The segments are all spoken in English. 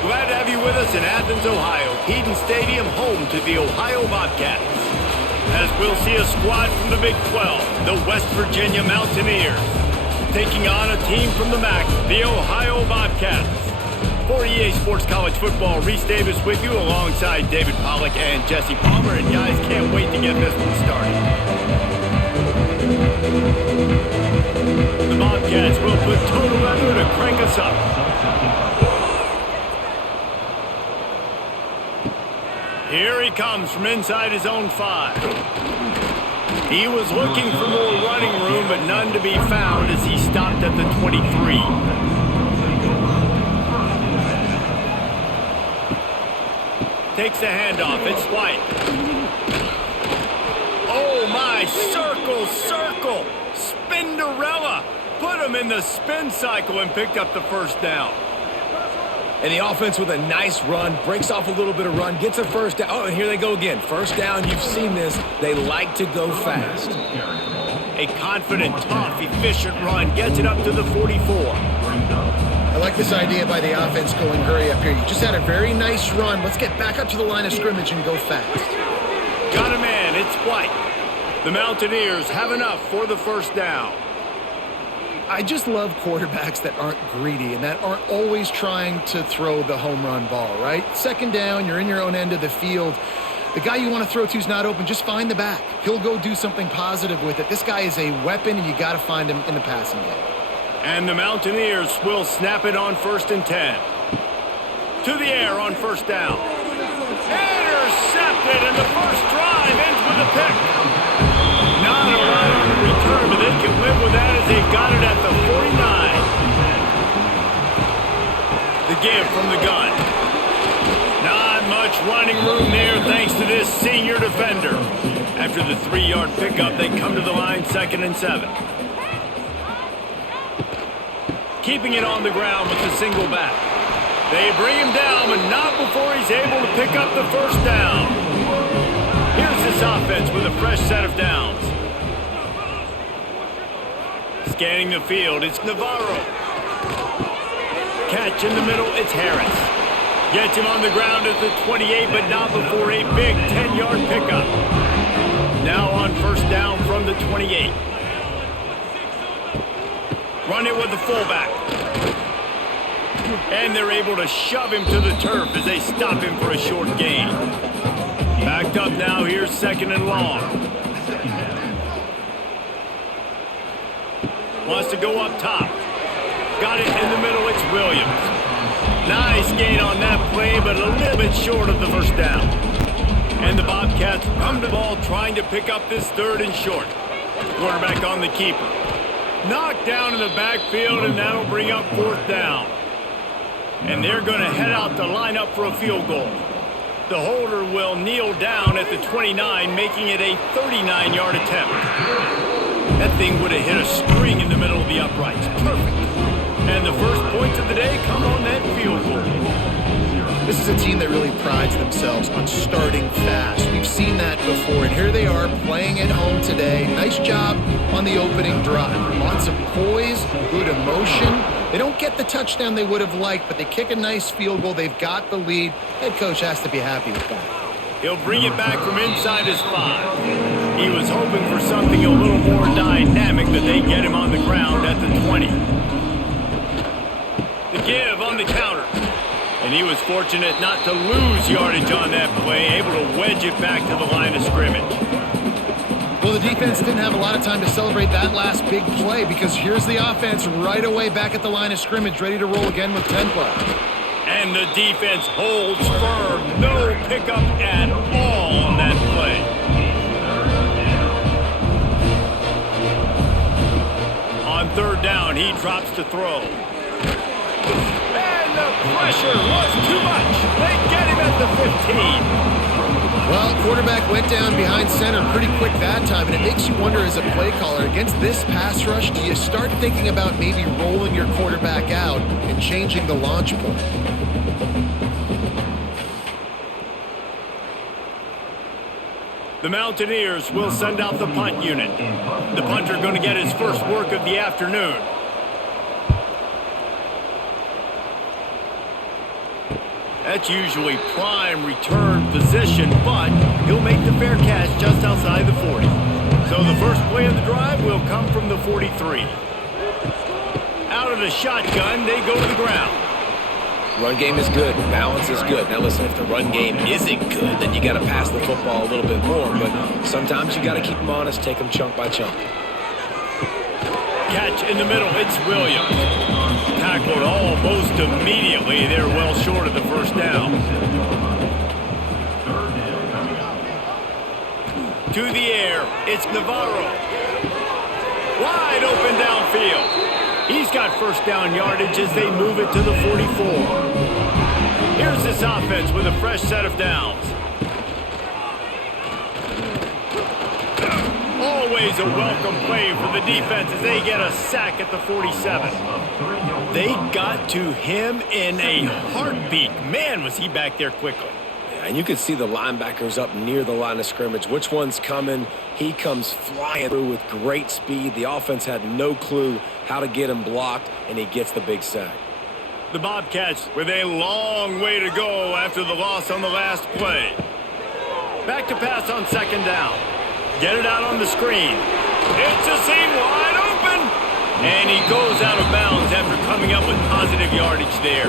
Glad to have you with us in Athens, Ohio. Keaton Stadium, home to the Ohio Bobcats. As we'll see a squad from the Big 12, the West Virginia Mountaineers, taking on a team from the MAC, the Ohio Bobcats. For EA Sports College Football, Reese Davis with you alongside David Pollack and Jesse Palmer. And guys, can't wait to get this one started. The Bobcats will put total weather to crank us up. Here he comes from inside his own 5. He was looking for more running room, but none to be found as he stopped at the 23. Takes the handoff. It's White. Oh, my. Circle. Spinderella. Put him in the spin cycle and picked up the first down. And the offense with a nice run, breaks off a little bit of run, gets a first down. Oh, and here they go again. First down, you've seen this. They like to go fast. A confident, tough, efficient run gets it up to the 44. I like this idea by the offense going hurry up here. You just had a very nice run. Let's get back up to the line of scrimmage and go fast. Got a man. It's White. The Mountaineers have enough for the first down. I just love quarterbacks that aren't greedy and that aren't always trying to throw the home run ball, right? Second down, you're in your own end of the field. The guy you want to throw to is not open. Just find the back. He'll go do something positive with it. This guy is a weapon, and you got to find him in the passing game. And the Mountaineers will snap it on 1st and 10. To the air on first down. Intercepted, and the first drive ends with a pick. Not a lot on the return, but they can live with that as they've got it at the 49. The give from the gun. Not much running room there thanks to this senior defender. After the 3-yard pickup, they come to the line 2nd and 7. Keeping it on the ground with the single back. They bring him down, but not before he's able to pick up the first down. Here's this offense with a fresh set of downs. Scanning the field, it's Navarro. Catch in the middle, it's Harris. Gets him on the ground at the 28, but not before a big 10-yard pickup. Now on first down from the 28. Run it with the fullback. And they're able to shove him to the turf as they stop him for a short gain. Backed up now, here's 2nd and long. Wants to go up top. Got it in the middle, it's Williams. Nice gain on that play, but a little bit short of the first down. And the Bobcats come to the ball trying to pick up this 3rd and short. Quarterback on the keeper. Knocked down in the backfield, and that'll bring up 4th down. And they're going to head out to line up for a field goal. The holder will kneel down at the 29, making it a 39-yard attempt. That thing would have hit a string in the middle of the uprights. Perfect. And the first points of the day come on that field goal. This is a team that really prides themselves on starting fast. We've seen that before, and here they are playing at home today. Nice job on the opening drive. Lots of poise, good emotion. They don't get the touchdown they would have liked, but they kick a nice field goal. They've got the lead. Head coach has to be happy with that. He'll bring it back from inside his 5. He was hoping for something a little more dynamic, but they get him on the ground at the 20. The give on the counter. And he was fortunate not to lose yardage on that play, able to wedge it back to the line of scrimmage. Well, the defense didn't have a lot of time to celebrate that last big play because here's the offense right away back at the line of scrimmage, ready to roll again with 10 left. And the defense holds firm. No pickup at all on that play. On 3rd down, he drops to throw. And the pressure was too much. They get him at the 15. Well, quarterback went down behind center pretty quick that time, and it makes you wonder as a play caller, against this pass rush, do you start thinking about maybe rolling your quarterback out and changing the launch point? The Mountaineers will send out the punt unit. The punter going to get his first work of the afternoon. That's usually prime return position, but he'll make the fair catch just outside the 40. So the first play of the drive will come from the 43. Out of the shotgun, they go to the ground. Run game is good. Balance is good. Now listen, if the run game isn't good, then you got to pass the football a little bit more. But sometimes you got to keep them honest, take them chunk by chunk. Catch in the middle. It's Williams. Tackled almost immediately. They're well short of the first down. To the air. It's Navarro. Wide open downfield. He's got first down yardage as they move it to the 44. Here's this offense with a fresh set of downs. Always a welcome play for the defense as they get a sack at the 47. They got to him in a heartbeat. Man, was he back there quickly. And you could see the linebackers up near the line of scrimmage. Which one's coming? He comes flying through with great speed. The offense had no clue how to get him blocked, and he gets the big sack. The Bobcats with a long way to go after the loss on the last play. Back to pass on second down. Get it out on the screen. It's a seam wide open. And he goes out of bounds after coming up with positive yardage there.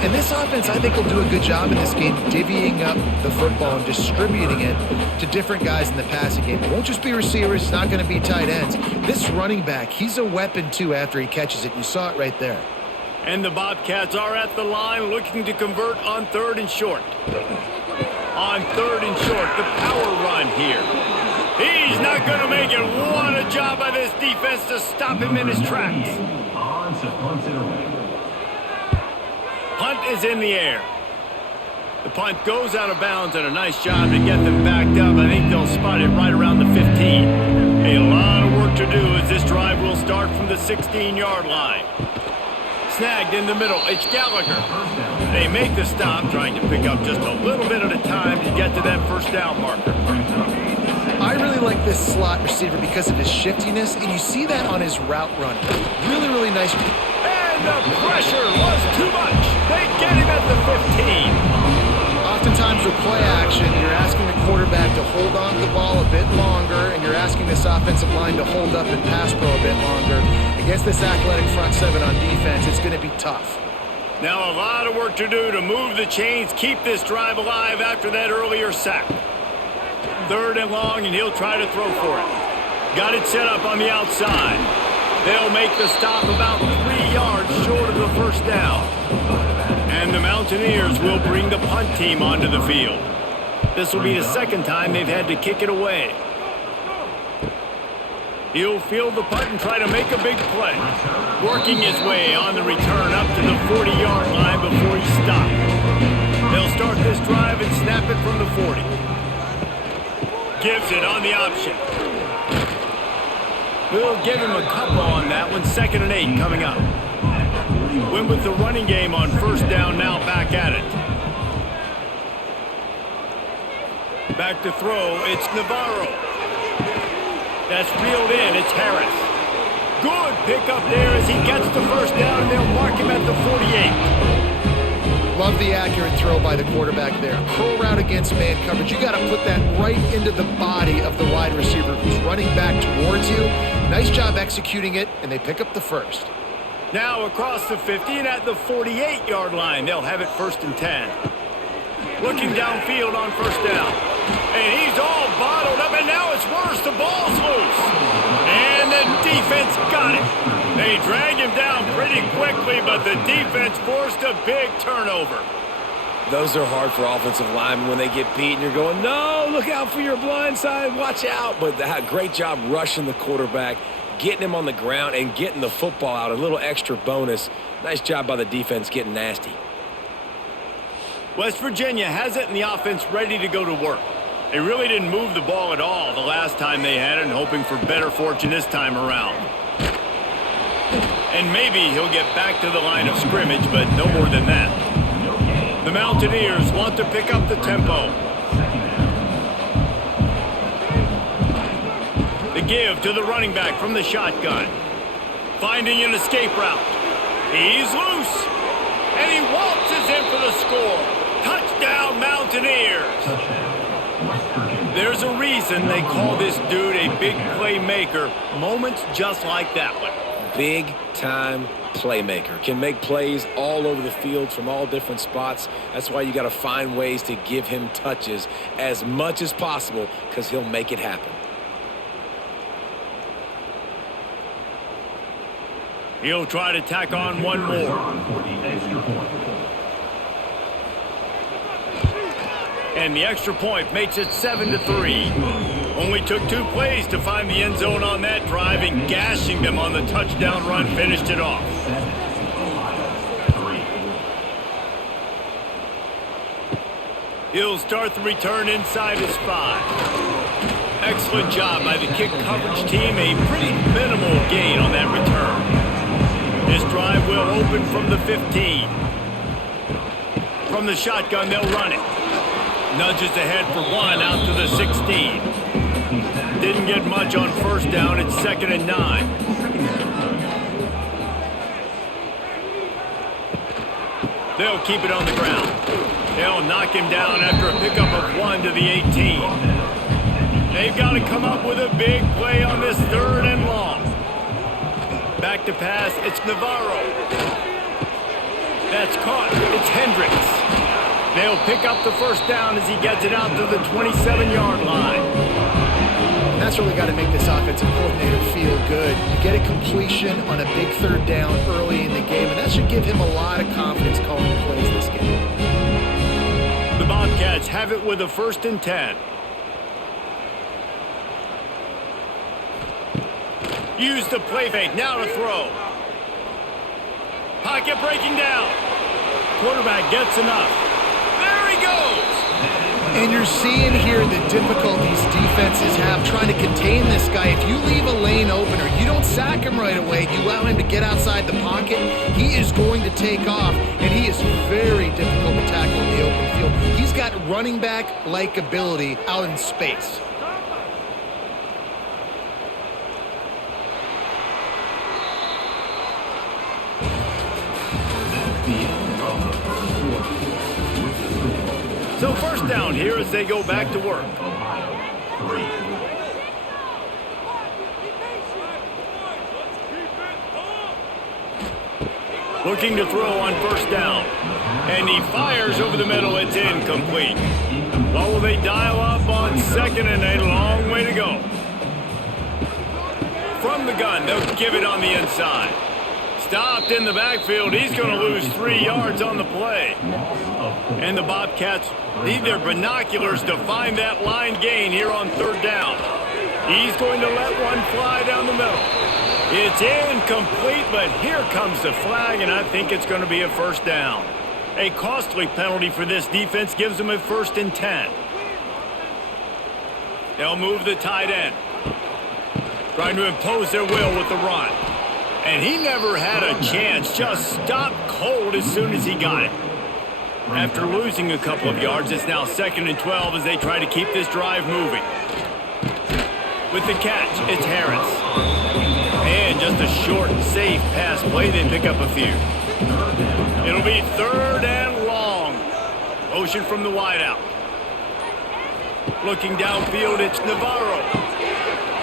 And this offense, I think, will do a good job in this game divvying up the football and distributing it to different guys in the passing game. It won't just be receivers. It's not going to be tight ends. This running back, he's a weapon, too, after he catches it. You saw it right there. And the Bobcats are at the line looking to convert on 3rd and short. On 3rd and short, the power run here. He's not going to make it. What a job by this defense to stop him in his tracks. Punt is in the air. The punt goes out of bounds, and a nice job to get them backed up. I think they'll spot it right around the 15. A lot of work to do as this drive will start from the 16-yard line. Snagged in the middle. It's Gallagher. They make the stop, trying to pick up just a little bit at a time to get to that first down marker. I really like this slot receiver because of his shiftiness, and you see that on his route run. Really, really nice. And the pressure was too much. They get him at the 15. Oftentimes with play action, you're asking the quarterback to hold on to the ball a bit longer, and you're asking this offensive line to hold up and pass pro a bit longer. Against this athletic front seven on defense, it's going to be tough. Now a lot of work to do to move the chains, keep this drive alive after that earlier sack. 3rd and long, and he'll try to throw for it. Got it set up on the outside. They'll make the stop about 3 yards short of the first down. And the Mountaineers will bring the punt team onto the field. This will be the second time they've had to kick it away. He'll field the punt and try to make a big play. Working his way on the return up to the 40-yard line before he stopped. They'll start this drive and snap it from the 40. Gives it on the option. We'll give him a couple on that one. 2nd and 8 coming up. Win with the running game on first down, now back at it. Back to throw, it's Navarro. That's reeled in, it's Harris. Good pickup there as he gets the first down, and they'll mark him at the 48. Love the accurate throw by the quarterback there. Curl route against man coverage. You got to put that right into the body of the wide receiver who's running back towards you. Nice job executing it, and they pick up the first. Now across the 50 and at the 48-yard line, they'll have it 1st and 10. Looking downfield on first down. And he's all bottled up, and now it's worse. The ball's loose. And the defense got it. They drag him down pretty quickly, but the defense forced a big turnover. Those are hard for offensive linemen when they get beat, and you're going, no, look out for your blind side, watch out. But great job rushing the quarterback, getting him on the ground, and getting the football out. A little extra bonus. Nice job by the defense getting nasty. West Virginia has it, and the offense ready to go to work. They really didn't move the ball at all the last time they had it, and hoping for better fortune this time around. And maybe he'll get back to the line of scrimmage, but no more than that. The Mountaineers want to pick up the tempo. The give to the running back from the shotgun. Finding an escape route. He's loose. And he waltzes in for the score. Mountaineers. There's a reason they call this dude a big playmaker. Moments just like that one. Big-time playmaker. Can make plays all over the field from all different spots. That's why you got to find ways to give him touches as much as possible because he'll make it happen. He'll try to tack on one more. And the extra point makes it 7-3. Only took 2 plays to find the end zone on that drive, and gashing them on the touchdown run finished it off. He'll start the return inside his 5. Excellent job by the kick coverage team. A pretty minimal gain on that return. This drive will open from the 15. From the shotgun, they'll run it. Nudges ahead for 1 out to the 16. Didn't get much on first down. It's 2nd and 9. They'll keep it on the ground. They'll knock him down after a pickup of 1 to the 18. They've got to come up with a big play on this 3rd and long. Back to pass, it's Navarro. That's caught, it's Hendricks. They'll pick up the first down as he gets it out to the 27-yard line. And that's really got to make this offensive coordinator feel good. You get a completion on a big 3rd down early in the game, and that should give him a lot of confidence calling plays this game. The Bobcats have it with a 1st and 10. Use the play fake, now to throw. Pocket breaking down. Quarterback gets enough. There he goes. And you're seeing here the difficulties defenses have trying to contain this guy. If you leave a lane open or you don't sack him right away, you allow him to get outside the pocket, he is going to take off, and he is very difficult to tackle in the open field. He's got running back-like ability out in space. So 1st down here as they go back to work. Looking to throw on 1st down. And he fires over the middle. It's incomplete. What will they dial up on 2nd and a long way to go? From the gun, they'll give it on the inside. Stopped in the backfield. He's going to lose 3 yards on the play. And the Bobcats need their binoculars to find that line gain here on 3rd down. He's going to let one fly down the middle. It's incomplete, but here comes the flag, and I think it's going to be a 1st down. A costly penalty for this defense gives them a 1st and 10. They'll move the tight end. Trying to impose their will with the run. And he never had a chance, just stopped cold as soon as he got it. After losing a couple of yards, it's now 2nd and 12 as they try to keep this drive moving. With the catch, it's Harris. And just a short, safe pass play, they pick up a few. It'll be 3rd and long. Motion from the wideout. Looking downfield, it's Navarro.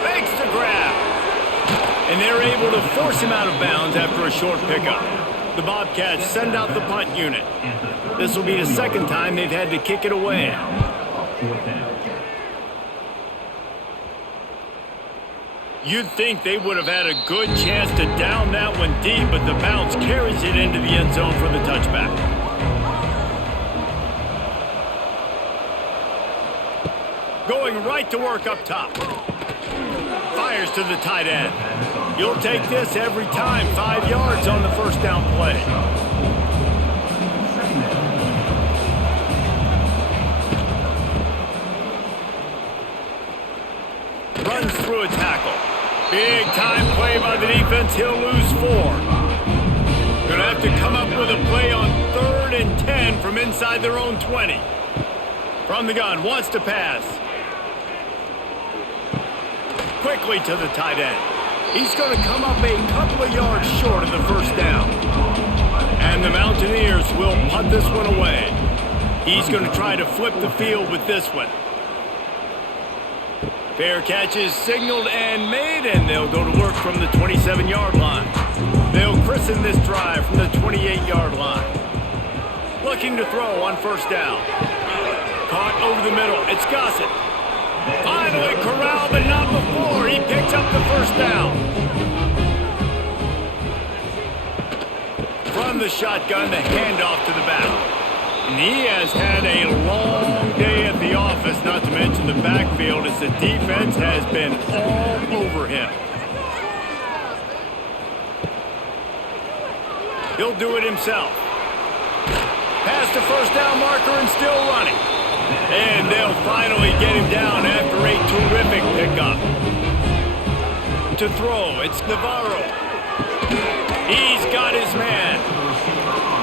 Makes the grab. And they're able to force him out of bounds after a short pickup. The Bobcats send out the punt unit. This will be the 2nd time they've had to kick it away. You'd think they would have had a good chance to down that one deep, but the bounce carries it into the end zone for the touchback. Going right to work up top. Fires to the tight end. You'll take this every time. 5 yards on the 1st down play. Runs through a tackle. Big time play by the defense. He'll lose 4. Gonna have to come up with a play on 3rd and 10 from inside their own 20. From the gun, wants to pass. Quickly to the tight end. He's going to come up a couple of yards short of the 1st down. And the Mountaineers will punt this one away. He's going to try to flip the field with this one. Fair catch is signaled and made, and they'll go to work from the 27-yard line. They'll christen this drive from the 28-yard line. Looking to throw on first down. Caught over the middle. It's Gossett. Finally corralled, but not before. He picks up the first down. From the shotgun, the handoff to the back. And he has had a long day at the office, not to mention the backfield, as the defense has been all over him. He'll do it himself. Past the first down marker and still running. And they'll finally get him down after a terrific pickup. To throw, it's Navarro. He's got his man.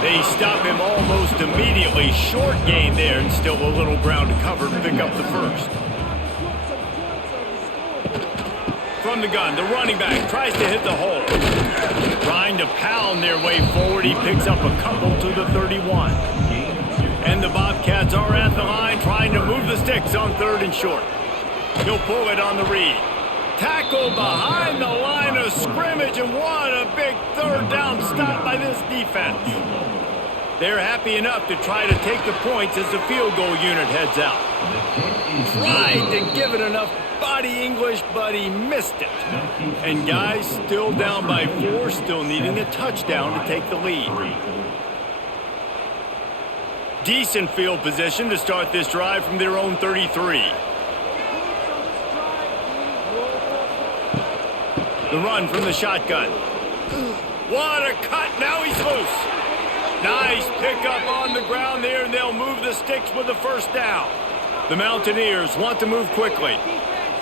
They stop him almost immediately. Short gain there, and still a little ground to cover to pick up the first. From the gun, the running back tries to hit the hole. Trying to pound their way forward, he picks up a couple to the 31. And the Bobcats are at the line trying to move the sticks on third and short. He'll pull it on the read. Tackle behind the line of scrimmage, and what a big third down stop by this defense. They're happy enough to try to take the points as the field goal unit heads out. Tried to give it enough body English, but he missed it. And guys still down by 4, still needing a touchdown to take the lead. Decent field position to start this drive from their own 33. The run from the shotgun. What a cut. Now he's loose. Nice pickup on the ground there, and they'll move the sticks with the first down. The Mountaineers want to move quickly.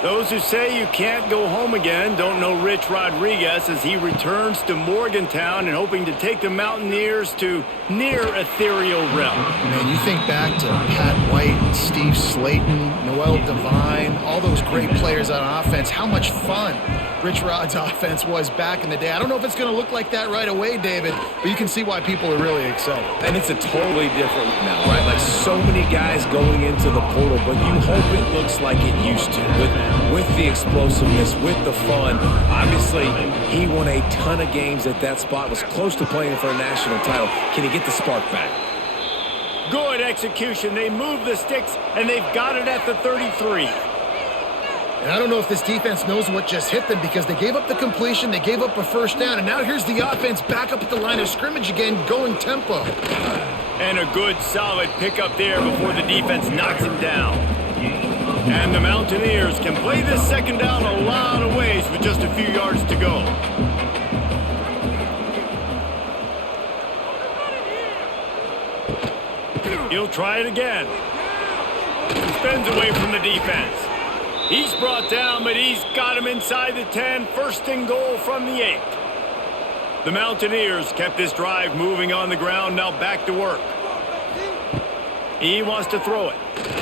Those who say you can't go home again don't know Rich Rodriguez as he returns to Morgantown and hoping to take the Mountaineers to near ethereal realm. Man, you think back to Pat White, Steve Slayton, Noel Devine, all those great players on offense. How much fun Rich Rod's offense was back in the day. I don't know if it's going to look like that right away, David, but you can see why people are really excited. And it's a totally different now, right? Like so many guys going into the portal, but you hope it looks like it used to with the explosiveness, with the fun. Obviously, he won a ton of games at that spot, was close to playing for a national title. Can he get the spark back? Good execution. They move the sticks, and they've got it at the 33. And I don't know if this defense knows what just hit them because they gave up the completion, they gave up a first down, and now here's the offense back up at the line of scrimmage again, going tempo. And a good, solid pickup there before the defense knocks him down. And the Mountaineers can play this second down a lot of ways with just a few yards to go. He'll try it again. He spins away from the defense. He's brought down, but he's got him inside the 10. First and goal from the 8. The Mountaineers kept this drive moving on the ground, now back to work. He wants to throw it.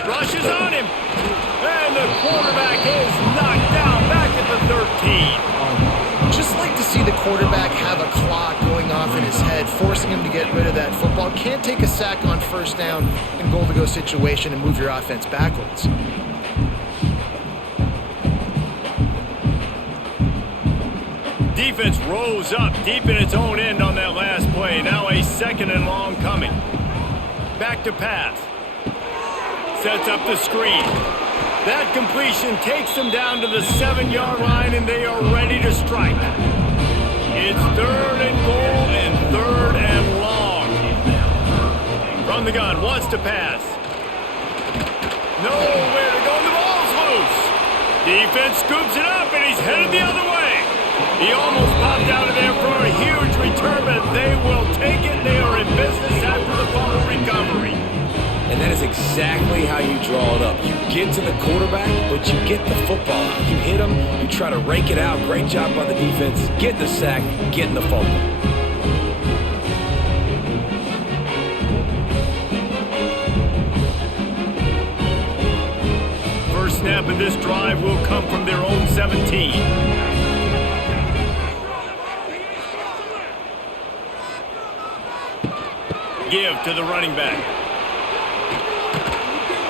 Rushes on him. And the quarterback is knocked down back at the 13. Just like to see the quarterback have a clock going off in his head, forcing him to get rid of that football. Can't take a sack on first down in goal-to-go situation and move your offense backwards. Defense rose up deep in its own end on that last play. Now a second and long coming. Back to pass. Sets up the screen. That completion takes them down to the 7-yard line, and they are ready to strike. It's third and goal and third and long. From the gun, wants to pass. Nowhere to go, and the ball's loose. Defense scoops it up, and he's headed the other way. He almost popped out of there for a huge return, but they will take it. They are in business after the fumble recovery. And that is exactly how you draw it up. You get to the quarterback, but you get the football out. You hit him, you try to rake it out. Great job by the defense. Get the sack, getting the fumble. First snap of this drive will come from their own 17. Give to the running back.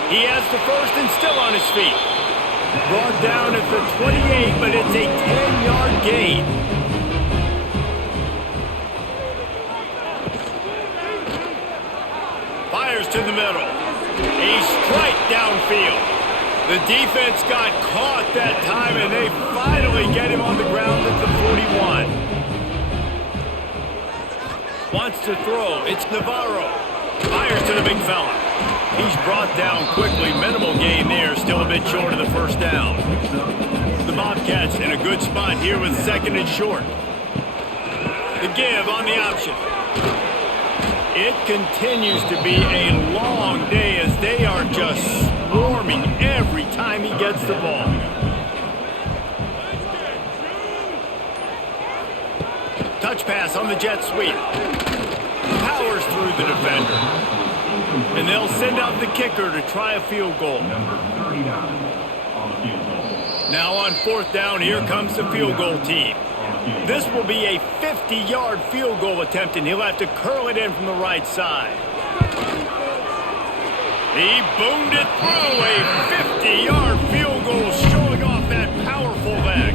He has the first and still on his feet. Brought down at the 28, but it's a 10-yard gain. Fires to the middle. A strike downfield. The defense got caught that time, and they finally get him on the ground at the 41. Wants to throw. It's Navarro. Fires to the big fella. He's brought down quickly. Minimal gain there. Still a bit short of the first down. The Bobcats in a good spot here with second and short. The give on the option. It continues to be a long day as they are just swarming every time he gets the ball. Touch pass on the jet sweep. Powers through the defender. And they'll send out the kicker to try a field goal. Now on fourth down, here comes the field goal team. This will be a 50-yard field goal attempt, and he'll have to curl it in from the right side. He boomed it through. A 50-yard field goal showing off that powerful leg.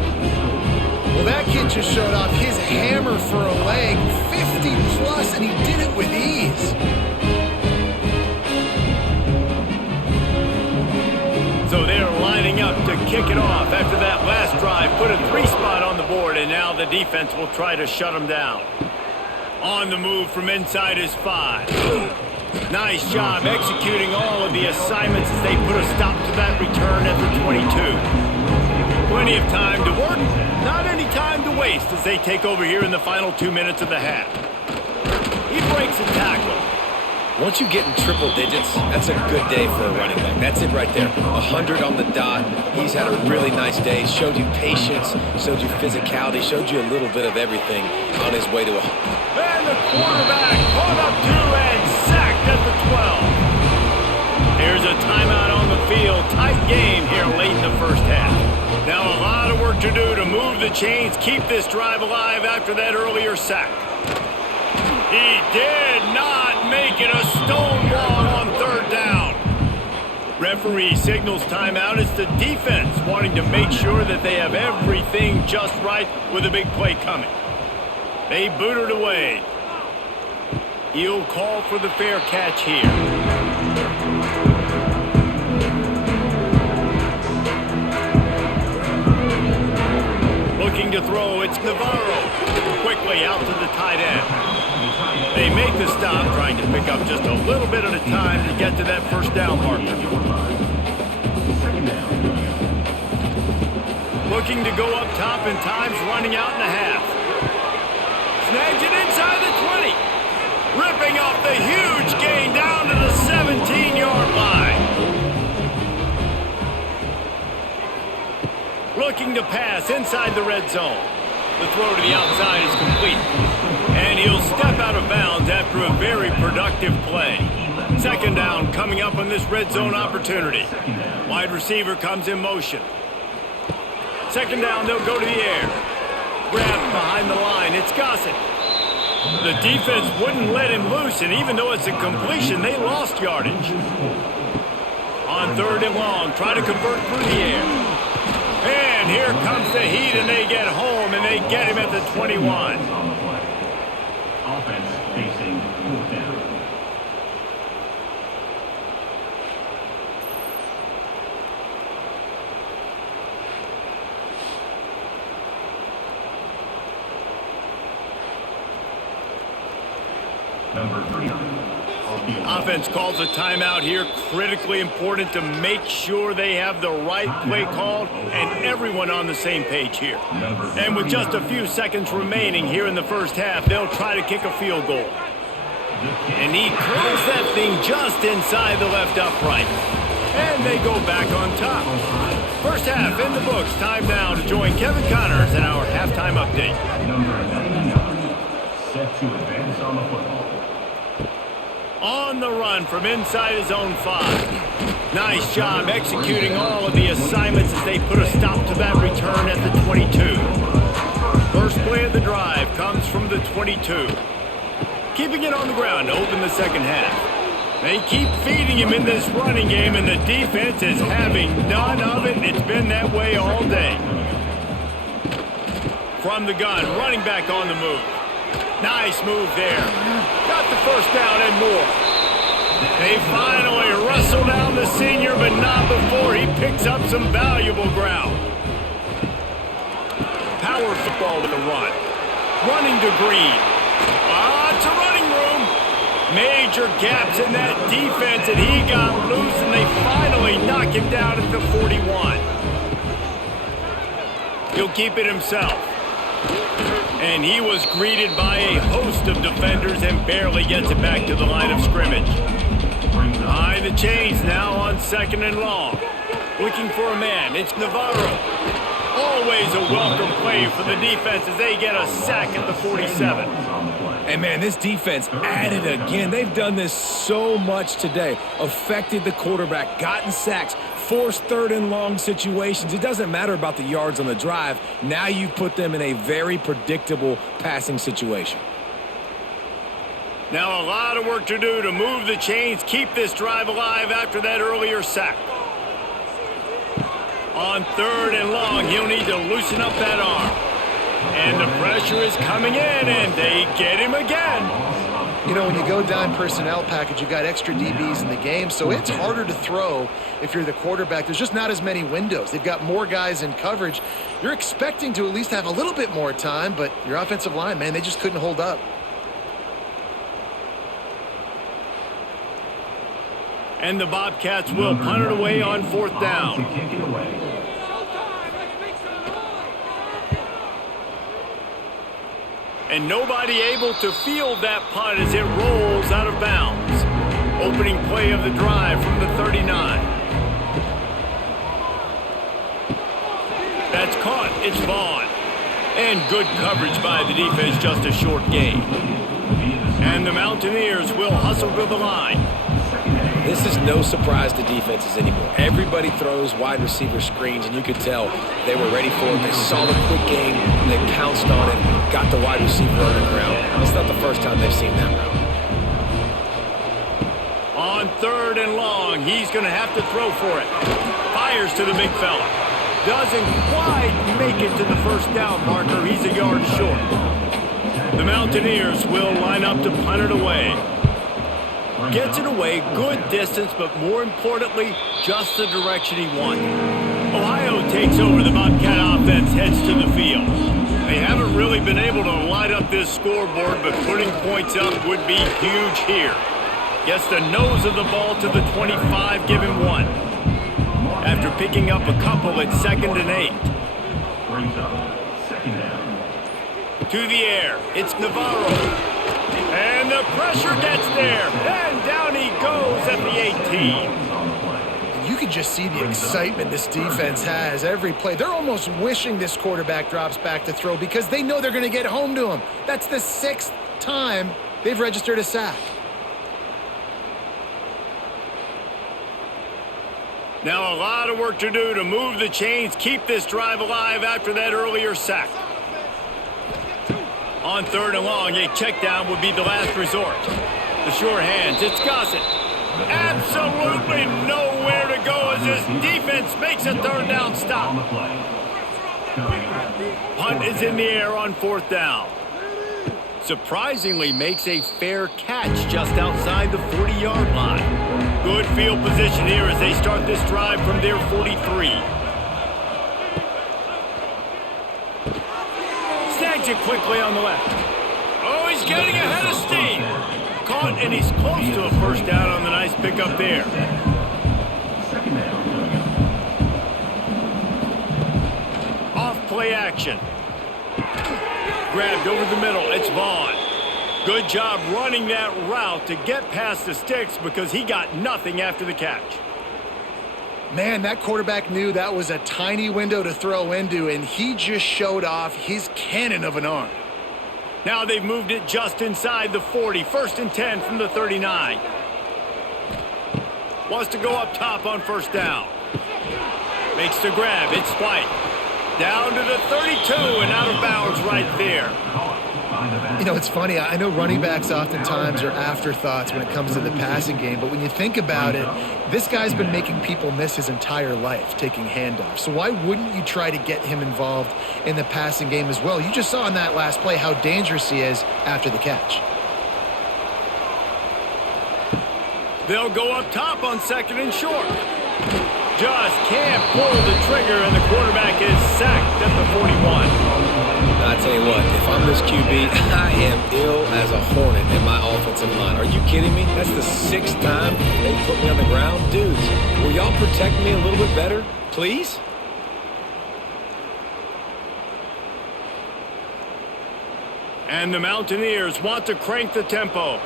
Well, that kid just showed off his hammer for a leg, 50-plus, and he did it with ease. So they're lining up to kick it off after that last drive. Put a 3-spot on the board, and now the defense will try to shut them down. On the move from inside his 5. Nice job executing all of the assignments as they put a stop to that return at the 22. Plenty of time to work, not any time to waste as they take over here in the final 2 minutes of the half. He breaks a tackle. Once you get in triple digits, that's a good day for a running back. That's it right there. 100 on the dot. He's had a really nice day. Showed you patience, showed you physicality, showed you a little bit of everything on his way to a... And the quarterback caught up to and sacked at the 12. Here's a timeout on the field. Tight game here late in the first half. Now a lot of work to do to move the chains, keep this drive alive after that earlier sack. He did not make it a stonewall on third down. Referee signals timeout. It's the defense wanting to make sure that they have everything just right with a big play coming. They boot it away. He'll call for the fair catch here. Looking to throw, it's Navarro. Quickly out to the tight end. They make the stop, trying to pick up just a little bit at a time to get to that first down marker. Looking to go up top, and time's running out in a half. Snags it inside the 20. Ripping off the huge gain down to the 17-yard line. Looking to pass inside the red zone. The throw to the outside is complete. And he'll step out of bounds after a very productive play. Second down coming up on this red zone opportunity. Wide receiver comes in motion. Second down, they'll go to the air. Grabbed behind the line, it's Gossett. The defense wouldn't let him loose, and even though it's a completion, they lost yardage. On third and long, try to convert through the air. And here comes the heat, and they get home, and they get him at the 21. Offense facing fourth down. Number 39. Offense calls a timeout here. Critically important to make sure they have the right play called and everyone on the same page here. And with just a few seconds remaining here in the first half, they'll try to kick a field goal. And he curls that thing just inside the left upright. And they go back on top. First half in the books. Time now to join Kevin Connors in our halftime update. Number 99, set to advance on the football. On the run from inside his own 5. Nice job executing all of the assignments as they put a stop to that return at the 22. First play of the drive comes from the 22. Keeping it on the ground to open the second half. They keep feeding him in this running game, and the defense is having none of it. It's been that way all day. From the gun, running back on the move. Nice move there. Got the first down and more. They finally wrestle down the senior, but not before he picks up some valuable ground. Power football with a run. Running to Green. It's a running room. Major gaps in that defense, and he got loose, and they finally knock him down at the 41. He'll keep it himself. And he was greeted by a host of defenders and barely gets it back to the line of scrimmage. Behind the chains now on 2nd and long. Looking for a man. It's Navarro. Always a welcome play for the defense as they get a sack at the 47. And, man, this defense added again. They've done this so much today. Affected the quarterback, gotten sacks, forced 3rd and long situations. It doesn't matter about the yards on the drive. Now you put them in a very predictable passing situation. Now a lot of work to do to move the chains, keep this drive alive after that earlier sack. On 3rd and long, he'll need to loosen up that arm. And the pressure is coming in, and they get him again. You know, when you go dime personnel package, you've got extra DBs in the game, so it's harder to throw if you're the quarterback. There's just not as many windows. They've got more guys in coverage. You're expecting to at least have a little bit more time, but your offensive line, man, they just couldn't hold up. And the Bobcats will punt it away on 4th down. And nobody able to field that punt as it rolls out of bounds. Opening play of the drive from the 39. That's caught. It's Vaughn. And good coverage by the defense, just a short gain. And the Mountaineers will hustle to the line. This is no surprise to defenses anymore. Everybody throws wide receiver screens, and you could tell they were ready for it. They saw the quick game, and they pounced on it, got the wide receiver on the ground. It's not the first time they've seen that route. On 3rd and long, he's going to have to throw for it. Fires to the big fella. Doesn't quite make it to the first down marker. He's a yard short. The Mountaineers will line up to punt it away. Gets it away, good distance, but more importantly, just the direction he wanted. Ohio takes over. The Bobcat offense heads to the field. They haven't really been able to light up this scoreboard, but putting points up would be huge here. Gets the nose of the ball to the 25, give him 1. After picking up a couple at 2nd and 8. To the air, it's Navarro. And the pressure gets there, and down he goes at the 18. You can just see the excitement this defense has every play. They're almost wishing this quarterback drops back to throw because they know they're going to get home to him. That's the 6th time they've registered a sack. Now a lot of work to do to move the chains, keep this drive alive after that earlier sack. On 3rd and long, a check down would be the last resort. The sure hands, it's Gossett. Absolutely nowhere to go as this defense makes a 3rd down stop. Punt is in the air on 4th down. Surprisingly makes a fair catch just outside the 40-yard line. Good field position here as they start this drive from their 43. Snags it quickly on the left. Oh, he's getting ahead of steam. Caught, and he's close to a first down on the nice pickup there. Off play action. Grabbed over the middle. It's Vaughn. Good job running that route to get past the sticks because he got nothing after the catch. Man, that quarterback knew that was a tiny window to throw into, and he just showed off his cannon of an arm. Now they've moved it just inside the 40. 1st and 10 from the 39. Wants to go up top on 1st down. Makes the grab. It's White. Down to the 32 and out of bounds right there. You know, it's funny. I know running backs oftentimes are afterthoughts when it comes to the passing game, but when you think about it, this guy's been making people miss his entire life taking handoffs. So why wouldn't you try to get him involved in the passing game as well? You just saw in that last play how dangerous he is after the catch. They'll go up top on 2nd and short. Just can't pull the trigger, and the quarterback is sacked at the 41. I tell you what, if I'm this QB, I am ill as a hornet in my offensive line. Are you kidding me? That's the 6th time they put me on the ground. Dudes, will y'all protect me a little bit better, please? And the Mountaineers want to crank the tempo.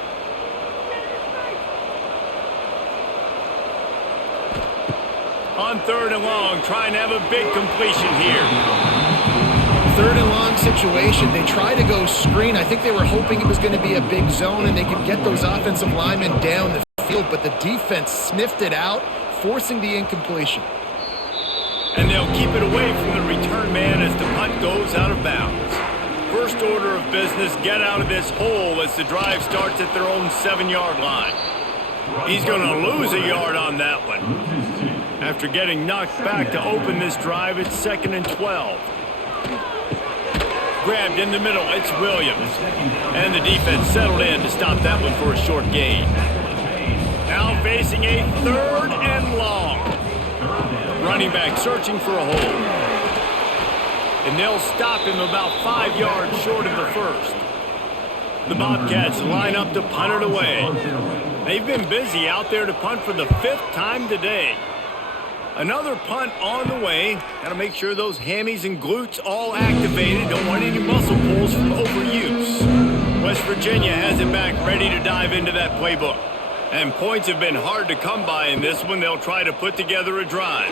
On 3rd and long, trying to have a big completion here. 3rd and long situation. They try to go screen. I think they were hoping it was going to be a big zone and they could get those offensive linemen down the field, but the defense sniffed it out, forcing the incompletion. And they'll keep it away from the return man as the punt goes out of bounds. First order of business, get out of this hole as the drive starts at their own 7-yard line. He's going to lose a yard on that one. After getting knocked back to open this drive, it's 2nd and 12. Grabbed in the middle, it's Williams. And the defense settled in to stop that one for a short gain. Now facing a 3rd and long. Running back searching for a hole. And they'll stop him about 5 yards short of the first. The Bobcats line up to punt it away. They've been busy out there to punt for the 5th time today. Another punt on the way. Got to make sure those hammies and glutes all activated. Don't want any muscle pulls from overuse. West Virginia has it back ready to dive into that playbook. And points have been hard to come by in this one. They'll try to put together a drive.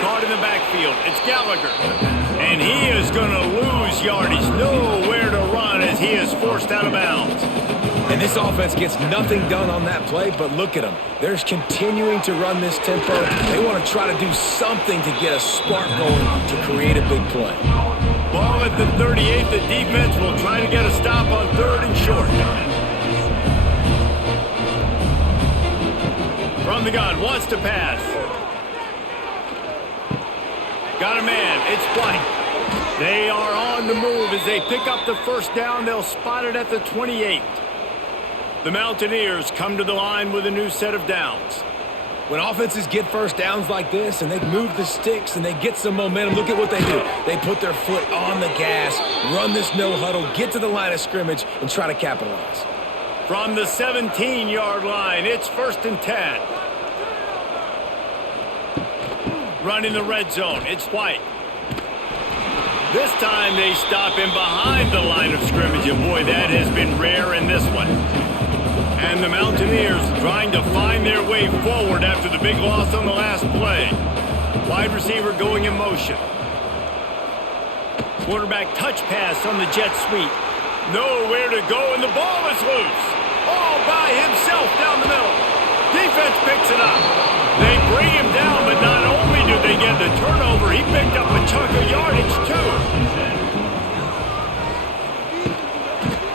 Caught in the backfield. It's Gallagher. And he is going to lose yardage. Nowhere to run as he is forced out of bounds. And this offense gets nothing done on that play, but look at them. They're continuing to run this tempo. They want to try to do something to get a spark going to create a big play. Ball at the 38. The defense will try to get a stop on 3rd and short. From the gun, wants to pass. Got a man. It's White. They are on the move as they pick up the first down. They'll spot it at the 28. The Mountaineers come to the line with a new set of downs. When offenses get first downs like this and they move the sticks and they get some momentum, look at what they do. They put their foot on the gas, run this no huddle, get to the line of scrimmage, and try to capitalize. From the 17-yard line, it's 1st and 10. Running the red zone, it's White. This time they stop him behind the line of scrimmage, and boy, that has been rare in this one. And the Mountaineers trying to find their way forward after the big loss on the last play. Wide receiver going in motion. Quarterback touch pass on the jet sweep. Nowhere to go, and the ball is loose. All by himself down the middle. Defense picks it up. They bring him down, but not only do they get the turnover, he picked up a chunk of yardage too.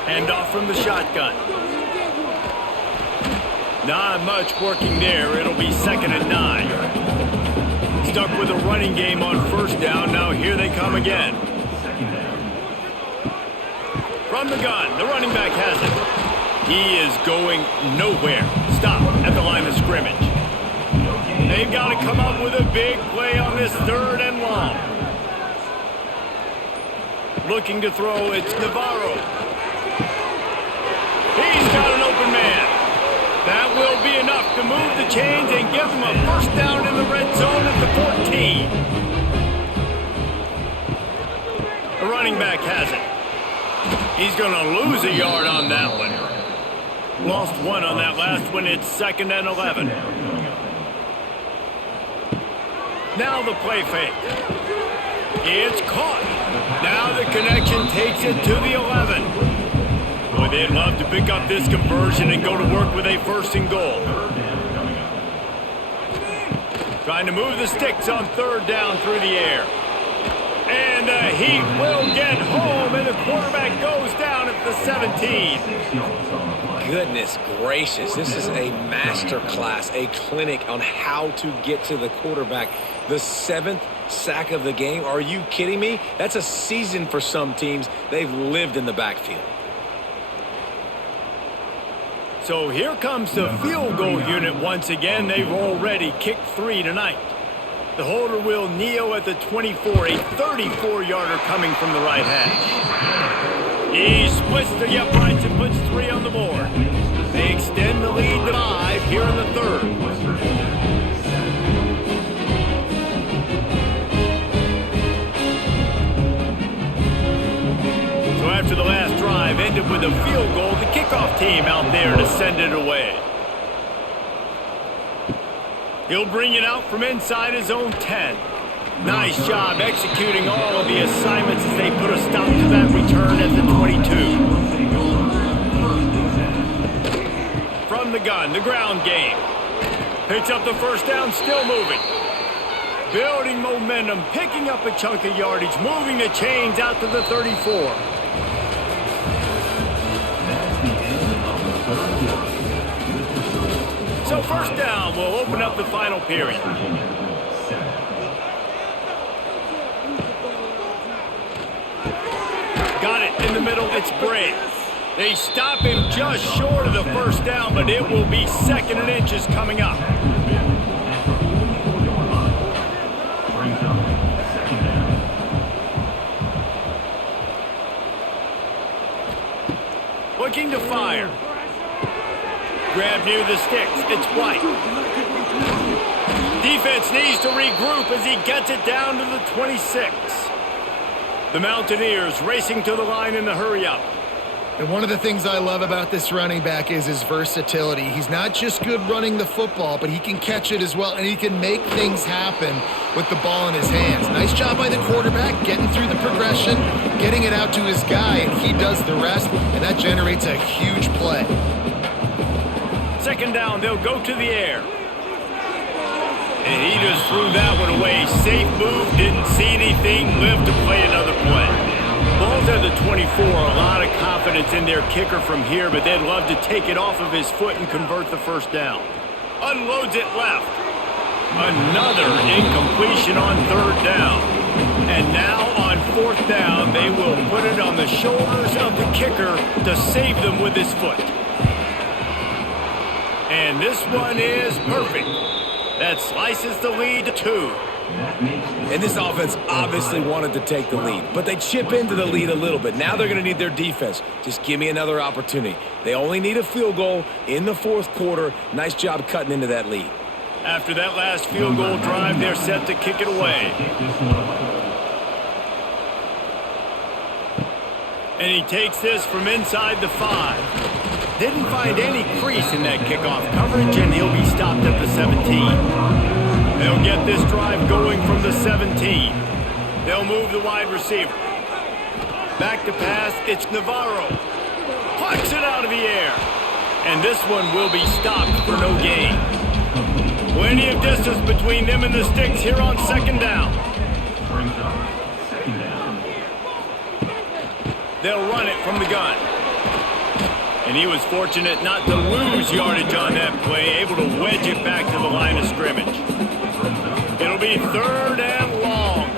Hand off from the shotgun. Not much working there. It'll be 2nd and 9. Stuck with a running game on 1st down. Now here they come again. From the gun, the running back has it. He is going nowhere. Stop at the line of scrimmage. They've got to come up with a big play on this 3rd and long. Looking to throw, it's Navarro. He's got an open man. That will be enough to move the chains and give them a first down in the red zone at the 14. The running back has it. He's going to lose a yard on that one. Lost 1 on that last one. It's 2nd and 11. Now the play fake. It's caught. Now the connection takes it to the 11. Boy, they'd love to pick up this conversion and go to work with a 1st and goal. Trying to move the sticks on 3rd down through the air. And he will get home, and the quarterback goes down at the 17. Goodness gracious, this is a master class, a clinic on how to get to the quarterback. The 7th sack of the game. Are you kidding me? That's a season for some teams. They've lived in the backfield. So here comes the field goal unit once again. They've already kicked 3 tonight. The holder will kneel at the 24, a 34-yarder coming from the right hash. He splits the uprights and puts 3 on the board. They extend the lead to 5 here in the 3rd. So after the last drive ended with a field goal, the kickoff team out there to send it away. He'll bring it out from inside his own 10. Nice job executing all of the assignments as they put a stop to that return at the 22. From the gun, the ground game. Picks up the first down, still moving. Building momentum, picking up a chunk of yardage, moving the chains out to the 34. So first down will open up the final period. Got it in the middle, it's Bray. They stop him just short of the first down, but it will be 2nd and inches coming up. Looking to fire. Grab near the sticks. It's White. Defense needs to regroup as he gets it down to the 26. The Mountaineers racing to the line in the hurry-up. And one of the things I love about this running back is his versatility. He's not just good running the football, but he can catch it as well, and he can make things happen with the ball in his hands. Nice job by the quarterback, getting through the progression, getting it out to his guy, and he does the rest, and that generates a huge play. 2nd down, they'll go to the air. And he just threw that one away. Safe move, didn't see anything, lived to play another play. Ball's at the 24, a lot of confidence in their kicker from here, but they'd love to take it off of his foot and convert the first down. Unloads it left. Another incompletion on 3rd down. And now on 4th down, they will put it on the shoulders of the kicker to save them with his foot. And this one is perfect. That slices the lead to 2. And this offense obviously wanted to take the lead, but they chip into the lead a little bit. Now they're going to need their defense. Just give me another opportunity. They only need a field goal in the 4th quarter. Nice job cutting into that lead. After that last field goal drive, they're set to kick it away. And he takes this from inside the 5. Didn't find any crease in that kickoff coverage, and he'll be stopped at the 17. They'll get this drive going from the 17. They'll move the wide receiver. Back to pass, it's Navarro. Plucks it out of the air. And this one will be stopped for no gain. Plenty of distance between them and the sticks here on 2nd down. They'll run it from the gun. And he was fortunate not to lose yardage on that play, able to wedge it back to the line of scrimmage. It'll be 3rd and long.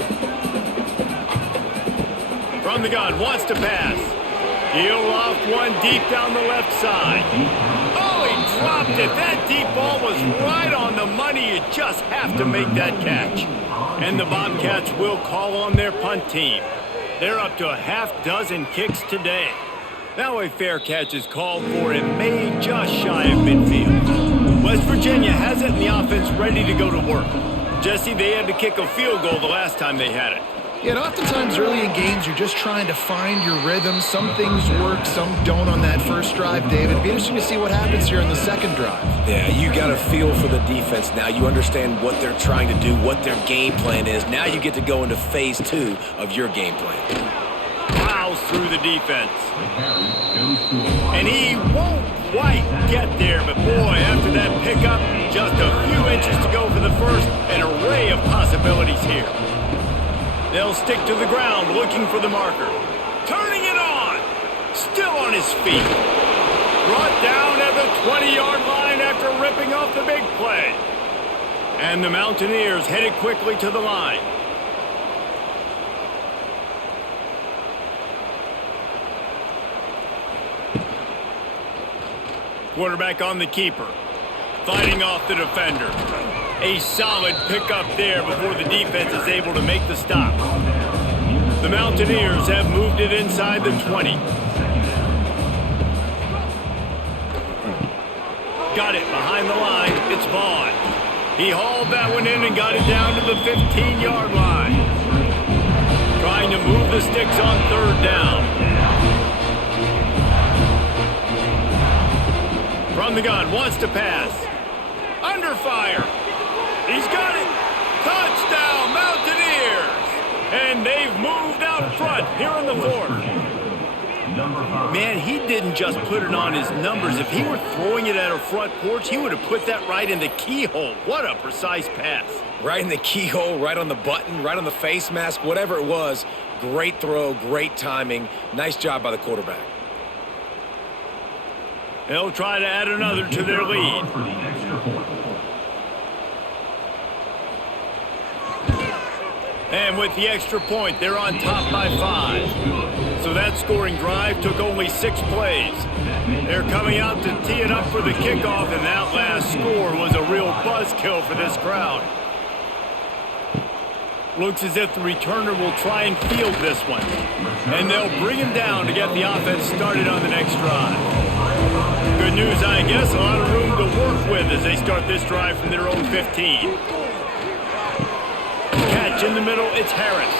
From the gun, wants to pass. He'll off one deep down the left side. Oh, he dropped it. That deep ball was right on the money. You just have to make that catch. And the Bobcats will call on their punt team. They're up to a half-dozen kicks today. Now a fair catch is called for and made just shy of midfield. West Virginia has it and the offense ready to go to work. Jesse, they had to kick a field goal the last time they had it. Yeah, and oftentimes early in games, you're just trying to find your rhythm. Some things work, some don't on that first drive, David. It'd be interesting to see what happens here in the 2nd drive. Yeah, you got a feel for the defense now. You understand what they're trying to do, what their game plan is. Now you get to go into phase 2 of your game plan. Plows through the defense. And he won't quite get there, but boy, after that pickup, just a few inches to go for the first, an array of possibilities here. They'll stick to the ground looking for the marker. Turning it on. Still on his feet. Brought down at the 20-yard line after ripping off the big play. And the Mountaineers headed quickly to the line. Quarterback on the keeper. Fighting off the defender. A solid pickup there before the defense is able to make the stop. The Mountaineers have moved it inside the 20. Got it behind the line. It's Vaughn. He hauled that one in and got it down to the 15-yard line. Trying to move the sticks on third down. From the gun, wants to pass. Under fire. He's got it. Touchdown, Mountaineers. And they've moved out front here in the fourth. Man, he didn't just put it on his numbers. If he were throwing it at a front porch, he would have put that right in the keyhole. What a precise pass. Right in the keyhole, right on the button, right on the face mask, whatever it was. Great throw, great timing. Nice job by the quarterback. They'll try to add another to their lead. And with the extra point, they're on top by 5. So that scoring drive took only 6 plays. They're coming out to tee it up for the kickoff, and that last score was a real buzzkill for this crowd. Looks as if the returner will try and field this one. And they'll bring him down to get the offense started on the next drive. Good news, I guess, a lot of room to work with as they start this drive from their own 15. Catch in the middle, it's Harris.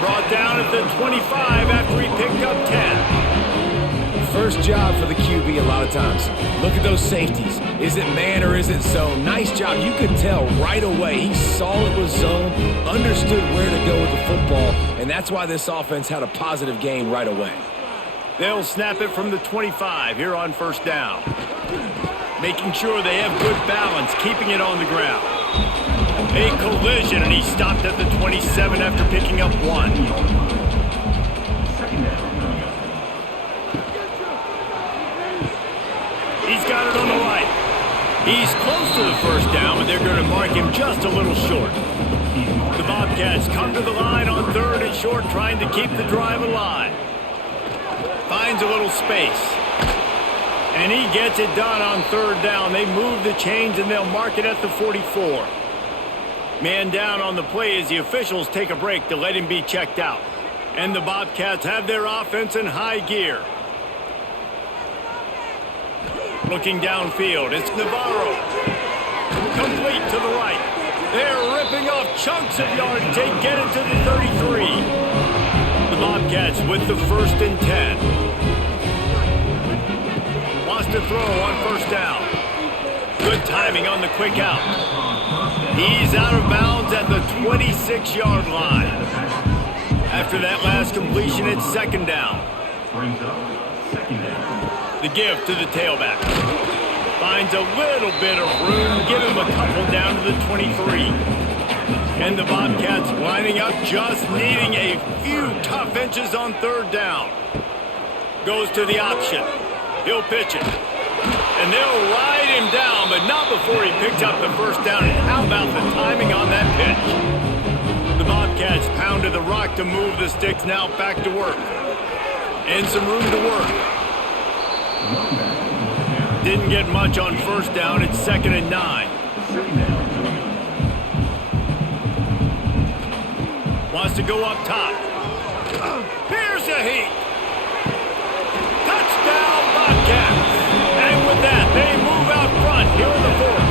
Brought down at the 25 after he picked up 10. First job for the QB a lot of times. Look at those safeties. Is it man or is it zone? Nice job. You could tell right away. He saw it was zone, understood where to go with the football, and that's why this offense had a positive game right away. They'll snap it from the 25 here on first down. Making sure they have good balance, keeping it on the ground. A collision, and he stopped at the 27 after picking up 1. He's got it on the right. He's close to the first down, but they're going to mark him just a little short. The Bobcats come to the line on third and short, trying to keep the drive alive. Finds a little space. And he gets it done on third down. They move the chains, and they'll mark it at the 44. Man down on the play as the officials take a break to let him be checked out. And the Bobcats have their offense in high gear. Looking downfield, it's Navarro. Complete to the right. They're ripping off chunks of yardage. They get it to the 33. The Bobcats with the 1st and 10. Wants to throw on first down. Good timing on the quick out. He's out of bounds at the 26-yard line. After that last completion, it's second down. The give to the tailback. Finds a little bit of room. Give him a couple down to the 23. And the Bobcats lining up, just needing a few tough inches on third down. Goes to the option. He'll pitch it. And they'll ride him down, but not before he picks up the first down. And how about the timing on that pitch? The Bobcats pounded the rock to move the sticks, now back to work. And some room to work. Didn't get much on first down. It's 2nd and 9. Wants to go up top. Here's a heat. Touchdown, Bobcats. And with that, they move out front here in the fourth.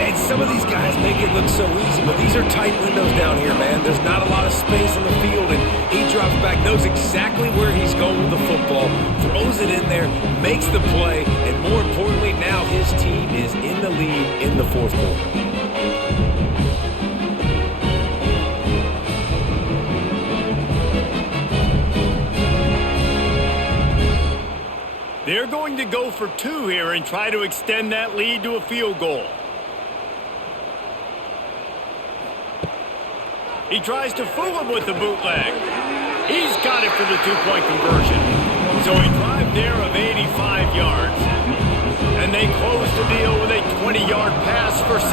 And some of these guys make it look so easy, but these are tight windows down here, man. There's not a lot of space on the field, and he drops back, knows exactly where he's going with the football, throws it in there, makes the play, and more importantly, now his team is in the lead in the fourth quarter. They're going to go for 2 here and try to extend that lead to a field goal. He tries to fool him with the bootleg. He's got it for the two-point conversion. So a drive there of 85 yards. And they close the deal with a 20-yard pass for 6.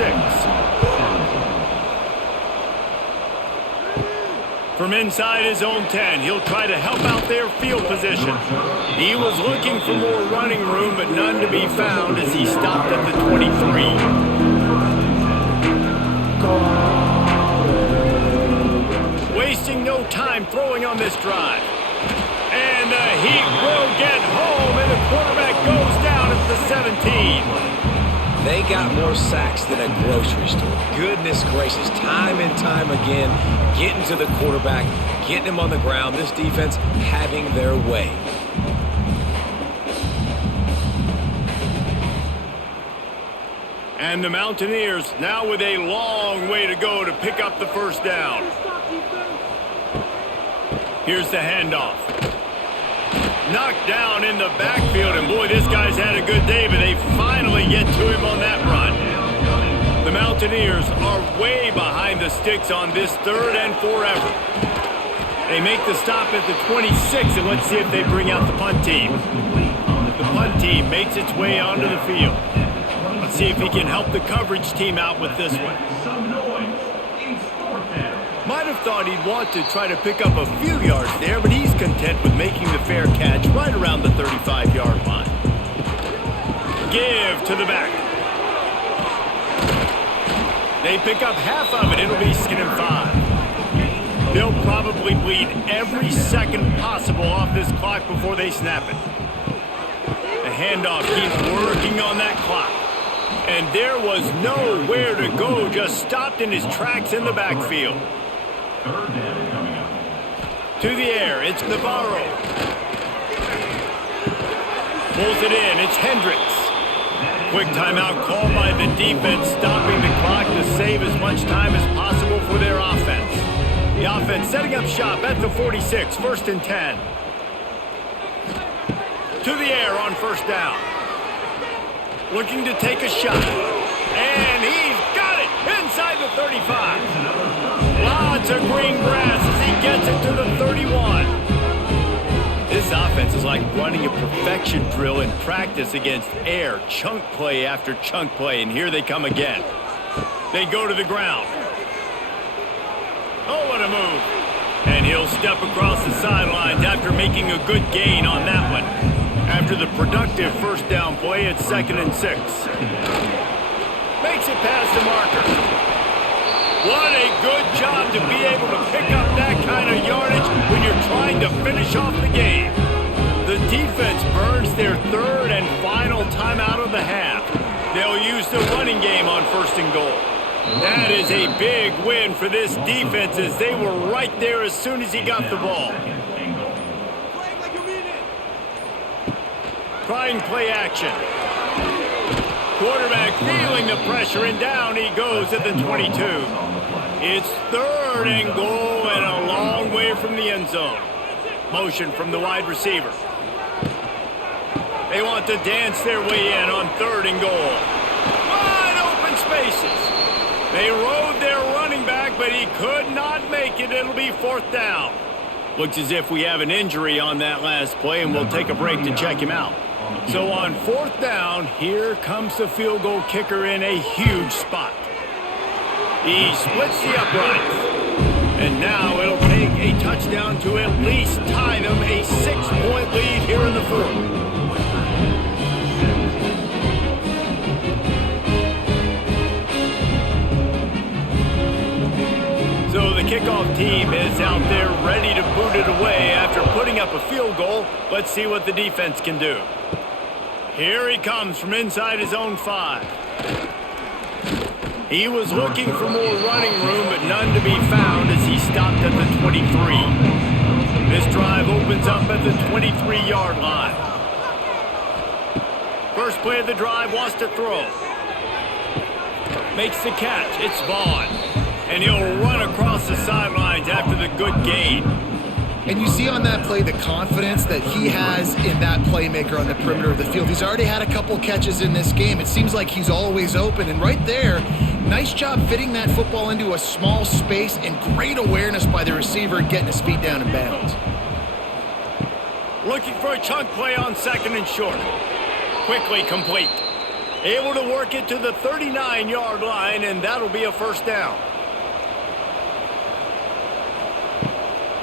From inside his own 10, he'll try to help out their field position. He was looking for more running room, but none to be found as he stopped at the 23. Wasting no time throwing on this drive. And the Heat will get home, and the quarterback goes down at the 17. They got more sacks than a grocery store. Goodness gracious, time and time again, getting to the quarterback, getting him on the ground. This defense having their way. And the Mountaineers now with a long way to go to pick up the first down. Here's the handoff. Knocked down in the backfield, and boy, this guy's had a good day, but they finally get to him on that run. The Mountaineers are way behind the sticks on this 3rd and forever. They make the stop at the 26, and let's see if they bring out the punt team. The punt team makes its way onto the field. Let's see if he can help the coverage team out with this one. Might have thought he'd want to try to pick up a few yards there, but he's content with making the fair catch right around the 35-yard line. Give to the back. They pick up half of it. It'll be 2nd and 5. They'll probably bleed every second possible off this clock before they snap it. The handoff keeps working on that clock. And there was nowhere to go, just stopped in his tracks in the backfield. To the air, it's Navarro. Pulls it in, it's Hendricks. Quick timeout called by the defense, stopping the clock to save as much time as possible for their offense. The offense setting up shop at the 46, 1st and 10. To the air on 1st down. Looking to take a shot. And he's got it inside the 35. Lots of green grass as he gets it to the 31. This offense is like running a perfection drill in practice against air. Chunk play after chunk play, and here they come again. They go to the ground. Oh, what a move. And he'll step across the sidelines after making a good gain on that one. After the productive 1st down play, it's 2nd and 6. Makes it past the marker. What a good job to be able to pick up that kind of yardage when you're trying to finish off the game. The defense burns their 3rd and final timeout of the half. They'll use the running game on 1st and goal. That is a big win for this defense as they were right there as soon as he got the ball. Trying play action. Quarterback feeling the pressure, and down he goes at the 22. It's 3rd and goal and a long way from the end zone. Motion from the wide receiver. They want to dance their way in on 3rd and goal. Wide open spaces. They rode their running back, but he could not make it. It'll be 4th down. Looks as if we have an injury on that last play, and we'll take a break to check him out. So on 4th down, here comes the field goal kicker in a huge spot. He splits the uprights. And now it'll take a touchdown to at least tie them a 6-point lead here in the 4th. So the kickoff team is out there ready to boot it away after putting up a field goal. Let's see what the defense can do. Here he comes from inside his own 5. He was looking for more running room, but none to be found as he stopped at the 23. This drive opens up at the 23-yard line. First play of the drive, wants to throw. Makes the catch. It's Vaughn. And he'll run across the sidelines after the good gain. And you see on that play the confidence that he has in that playmaker on the perimeter of the field. He's already had a couple catches in this game. It seems like he's always open. And right there, nice job fitting that football into a small space and great awareness by the receiver getting his feet down in bounds. Looking for a chunk play on 2nd and short. Quickly complete. Able to work it to the 39-yard line, and that'll be a first down.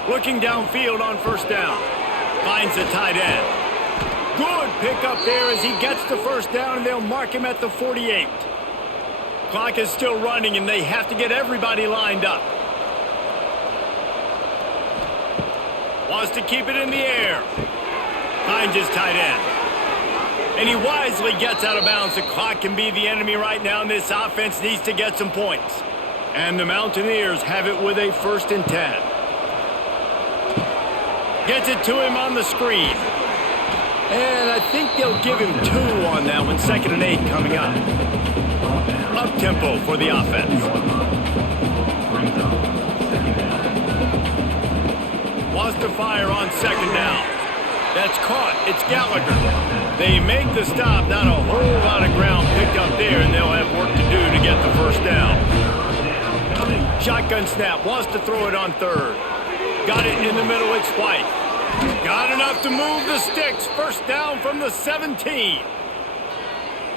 Looking downfield on 1st down. Finds the tight end. Good pickup there as he gets the 1st down, and they'll mark him at the 48. Clock is still running, and they have to get everybody lined up. Wants to keep it in the air. Finds his tight end. And he wisely gets out of bounds. The clock can be the enemy right now, and this offense needs to get some points. And the Mountaineers have it with a 1st and 10. Gets it to him on the screen. And I think they'll give him 2 on that one. 2nd and 8 coming up. Up-tempo for the offense. Wants to fire on 2nd down. That's caught. It's Gallagher. They make the stop. Not a whole lot of ground picked up there, and they'll have work to do to get the 1st down. Shotgun snap. Wants to throw it on 3rd. Got it in the middle. It's White. Got enough to move the sticks. 1st down from the 17.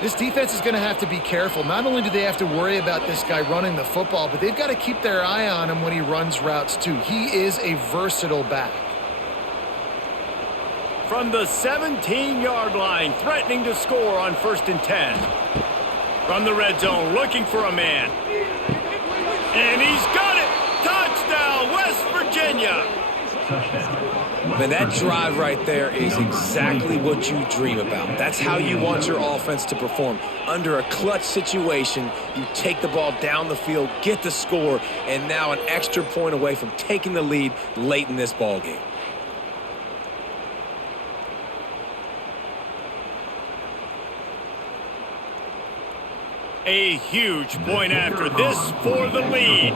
This defense is going to have to be careful. Not only do they have to worry about this guy running the football, but they've got to keep their eye on him when he runs routes too. He is a versatile back. From the 17-yard line, threatening to score on 1st and 10. From the red zone, looking for a man. And he's got it! Touchdown, West Virginia! Man, that drive right there is exactly what you dream about. That's how you want your offense to perform. Under a clutch situation, you take the ball down the field, get the score, and now an extra point away from taking the lead late in this ball game. A huge point after this for the lead.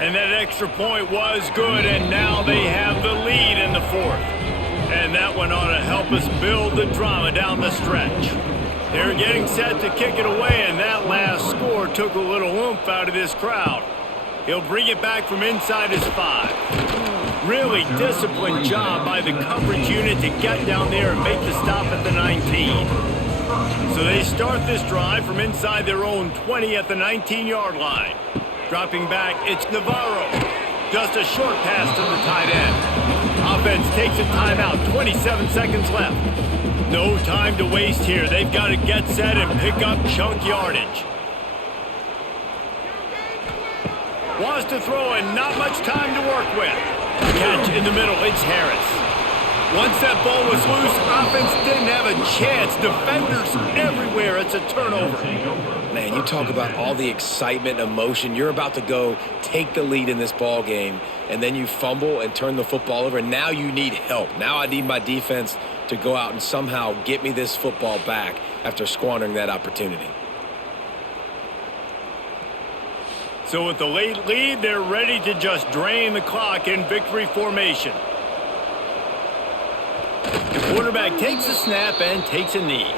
And that extra point was good, and now they have the lead in the 4th. And that one ought to help us build the drama down the stretch. They're getting set to kick it away, and that last score took a little oomph out of this crowd. He'll bring it back from inside his 5. Really disciplined job by the coverage unit to get down there and make the stop at the 19. So they start this drive from inside their own 20 at the 19-yard line. Dropping back, it's Navarro. Just a short pass to the tight end. Offense takes a timeout, 27 seconds left. No time to waste here. They've got to get set and pick up chunk yardage. Wants to throw and not much time to work with. Catch in the middle, it's Harris. Once that ball was loose, offense didn't have a chance. Defenders everywhere. It's a turnover. Man, you talk about all the excitement and emotion. You're about to go take the lead in this ball game, and then you fumble and turn the football over. And now you need help. Now I need my defense to go out and somehow get me this football back after squandering that opportunity. So with the late lead, they're ready to just drain the clock in victory formation. The quarterback takes a snap and takes a knee.